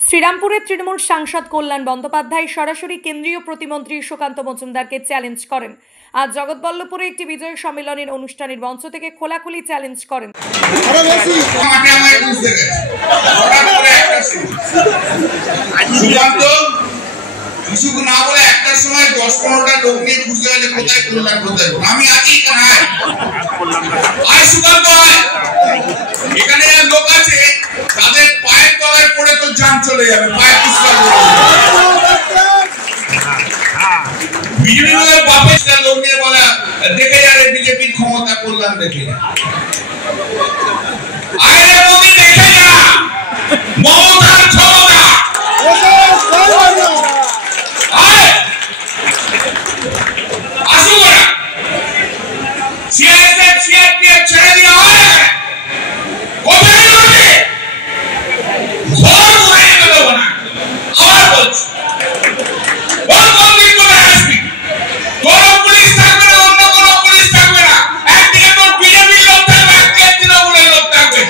শ্রীরামপুরের তৃণমূল সাংসদ কল্যাণ বন্দ্যোপাধ্যায় সরাসরি কেন্দ্রীয় প্রতিমন্ত্রী সুকান্ত মজুমদারকে চ্যালেঞ্জ করেন। আজ জগৎবল্লভপুরে একটি বিজয় সম্মেলনের অনুষ্ঠানের মঞ্চ থেকে খোলাখুলি চ্যালেঞ্জ করেন। এখানে লোক আছে তাদের পায়ের তলায় পড়ে তো জান চলে যাবে, পায়ের পিছলা বিজেপি বাপের লোক নিয়ে বলা দেখে যাবে বিজেপির ক্ষমতা কল্যাণ দেখে। আরে মোদি দেখে যা মমতার ক্ষমতা। আসুক না সিআইএসএফ সিআরপিএফ ছেড়ে দেওয়া হয় কোথায় যাবে? ঘর ঘুরে দেব না। আবার বলছি পুলিশ থাকবে না, অন্য কোন পুলিশ থাকবে না। একদিকে তোর বিজেপির লোক থাকবে, একদিকে তৃণমূলের লোক থাকবে।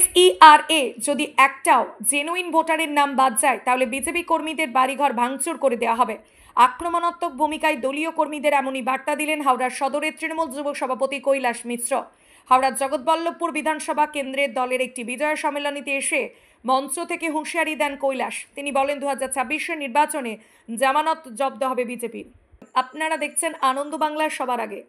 SERA যদি একটাও জেনুইন ভোটারের নাম বাদ যায় তাহলে বিজেপি কর্মীদের বাড়িঘর ভাঙচুর করে দেওয়া হবে। আক্রমণাত্মক ভূমিকায় দলীয় কর্মীদের এমনই বার্তা দিলেন হাওড়ার সদরের তৃণমূল যুব সভাপতি কৈলাস মিশ্র। হাওড়ার জগৎবল্লভপুর বিধানসভা কেন্দ্রের দলের একটি বিজয় সম্মেলনীতে এসে মঞ্চ থেকে হুঁশিয়ারি দেন কৈলাস। তিনি বলেন 2026-এর নির্বাচনে জামানত জব্দ হবে বিজেপির। আপনারা দেখছেন আনন্দ বাংলার সবার আগে।